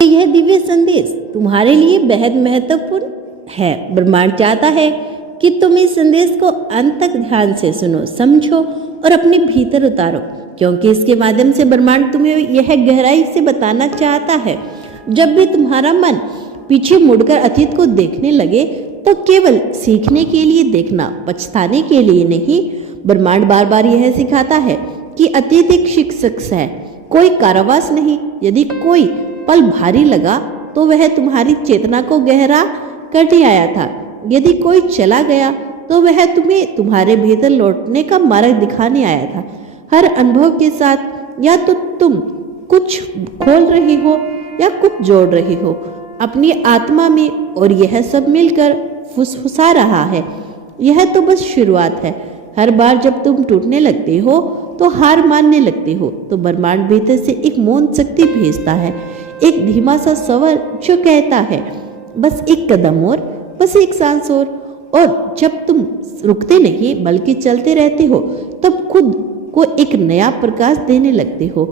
यह दिव्य संदेश तुम्हारे लिए बेहद महत्वपूर्ण है। ब्रह्मांड चाहता है कि तुम इस संदेश को अंत तक ध्यान से सुनो, समझो और अपने भीतर उतारो, क्योंकि इसके माध्यम से ब्रह्मांड तुम्हें यह गहराई से बताना चाहता है। जब भी तुम्हारा मन पीछे मुड़कर अतीत को देखने लगे तो केवल सीखने के लिए देखना, पछताने के लिए नहीं। ब्रह्मांड बार बार यह सिखाता है कि अतीत एक शिक्षक है, कोई कारावास नहीं। यदि कोई पल भारी लगा तो वह तुम्हारी चेतना को गहरा करने आया था। यदि कोई चला गया तो वह तुम्हें तुम्हारे भीतर लौटने का मार्ग दिखाने आया था। हर अनुभव के साथ या तो तुम कुछ खोल रहे हो या कुछ जोड़ रहे हो अपनी आत्मा में, और यह सब मिलकर फुसफुसा रहा है। यह तो बस शुरुआत है। हर बार जब तुम टूटने लगते हो तो हार मानने लगते हो तो ब्रह्मांड भीतर से एक मौन शक्ति भेजता है, एक धीमा सा स्वर जो कहता है बस एक कदम और, बस एक सांस और जब तुम रुकते नहीं बल्कि चलते रहते हो तब खुद को एक नया प्रकाश देने लगते हो,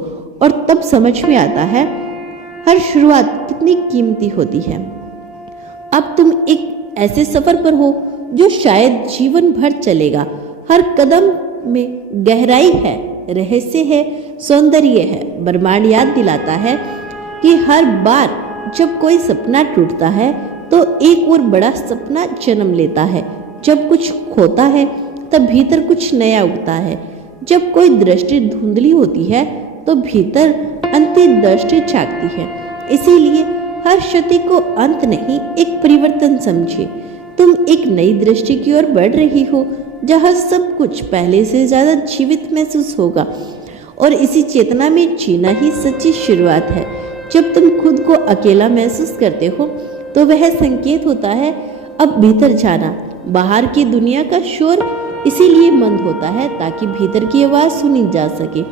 और तब समझ में आता है हर शुरुआत कितनी कीमती होती है। अब तुम एक ऐसे सफर पर हो जो शायद जीवन भर चलेगा। हर कदम में गहराई है, रहस्य है, सौंदर्य है। ब्रह्मांड याद दिलाता है कि हर बार जब कोई सपना टूटता है तो एक और बड़ा सपना जन्म लेता है। जब कुछ खोता है तब भीतर कुछ नया उगता है। जब कोई दृष्टि धुंधली होती है तो भीतर अंतिम दृष्टि जागती है। इसीलिए हर क्षति को अंत नहीं, एक परिवर्तन समझे। तुम एक नई दृष्टि की ओर बढ़ रही हो जहाँ सब कुछ पहले से ज्यादा जीवित महसूस होगा, और इसी चेतना में जीना ही सच्ची शुरुआत है। जब तुम खुद को अकेला महसूस करते हो तो वह संकेत होता है अब भीतर जाना। बाहर की दुनिया का शोर इसीलिए मंद होता है ताकि भीतर की आवाज सुनी जा सके,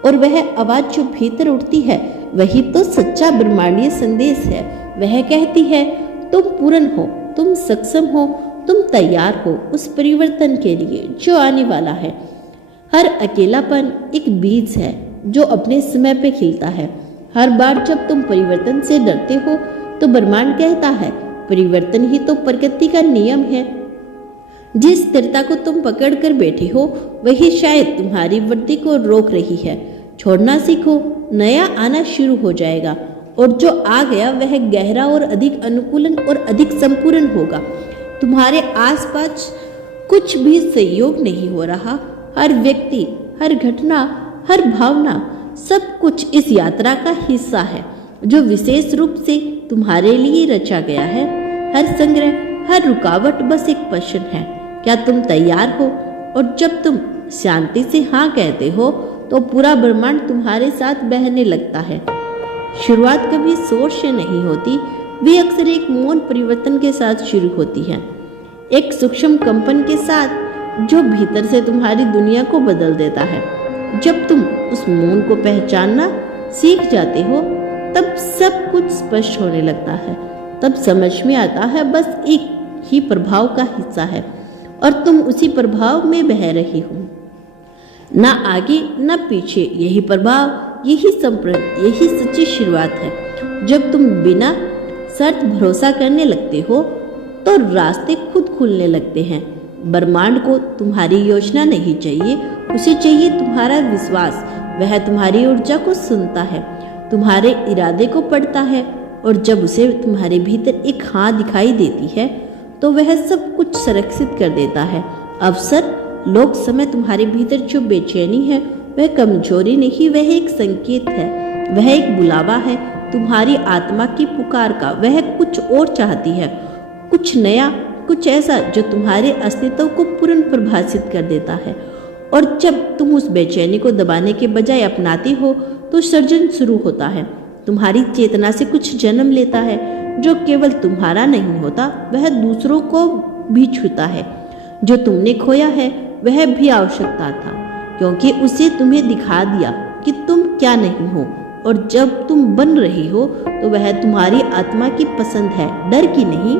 और वह आवाज जो भीतर उठती है वही तो सच्चा ब्रह्मांडीय संदेश है। वह कहती है तुम पूर्ण हो, तुम सक्षम हो, तुम तैयार हो उस परिवर्तन के लिए जो आने वाला है। हर अकेलापन एक बीज है जो अपने समय पे खिलता है। हर बार जब तुम परिवर्तन से डरते हो तो ब्रह्मांड कहता है परिवर्तन ही तो प्रकृति का नियम है। जिस स्थिरता को तुम पकड़ कर बैठे हो वही शायद तुम्हारी वृद्धि को रोक रही है। छोड़ना सीखो, नया आना शुरू हो जाएगा, और जो आ गया वह गहरा और अधिक अनुकूलन और अधिक संपूर्ण होगा। तुम्हारे आसपास कुछ भी संयोग नहीं हो रहा। हर व्यक्ति, हर घटना, हर भावना, सब कुछ इस यात्रा का हिस्सा है जो विशेष रूप से तुम्हारे लिए रचा गया है। हर संग्रह, हर रुकावट बस एक प्रश्न है, क्या तुम तैयार हो? और जब तुम शांति से हाँ कहते हो तो पूरा ब्रह्मांड तुम्हारे साथ बहने लगता है। शुरुआत कभी शोर से नहीं होती, वे अक्सर एक मौन परिवर्तन के साथ शुरू होती है, एक सूक्ष्म कंपन के साथ जो भीतर से तुम्हारी दुनिया को बदल देता है। जब तुम उस मौन को पहचानना सीख जाते हो तब सब कुछ स्पष्ट होने लगता है। तब समझ में आता है बस एक ही प्रभाव का हिस्सा है और तुम उसी प्रभाव में बह रही हो, ना आगे ना पीछे। यही प्रभाव, यही संप्रद, यही सच्ची शुरुआत है। जब तुम बिना शर्त भरोसा करने लगते हो तो रास्ते खुद खुलने लगते हैं। ब्रह्मांड को तुम्हारी योजना नहीं चाहिए, उसे चाहिए तुम्हारा विश्वास। वह तुम्हारी ऊर्जा को सुनता है, तुम्हारे इरादे को पढ़ता है, और जब उसे तुम्हारे भीतर एक हाँ दिखाई देती है तो वह सब कुछ संरक्षित कर देता है। अवसर, लोग, समय, तुम्हारे भीतर जो बेचैनी है वह कमजोरी नहीं, वह एक संकेत है, वह एक बुलावा है तुम्हारी आत्मा की पुकार का। वह कुछ और चाहती है, कुछ नया, कुछ ऐसा जो तुम्हारे अस्तित्व को पूर्ण परिभाषित कर देता है। और जब तुम उस बेचैनी को दबाने के बजाय अपनाती हो तो सर्जन शुरू होता है। तुम्हारी चेतना से कुछ जन्म लेता है जो केवल तुम्हारा नहीं होता, वह दूसरों को भी छूता है। जो तुमने खोया है वह भी आवश्यकता था, क्योंकि उसे तुम्हें दिखा दिया कि तुम क्या नहीं हो। और जब तुम बन रही हो तो वह तुम्हारी आत्मा की पसंद है, डर की नहीं।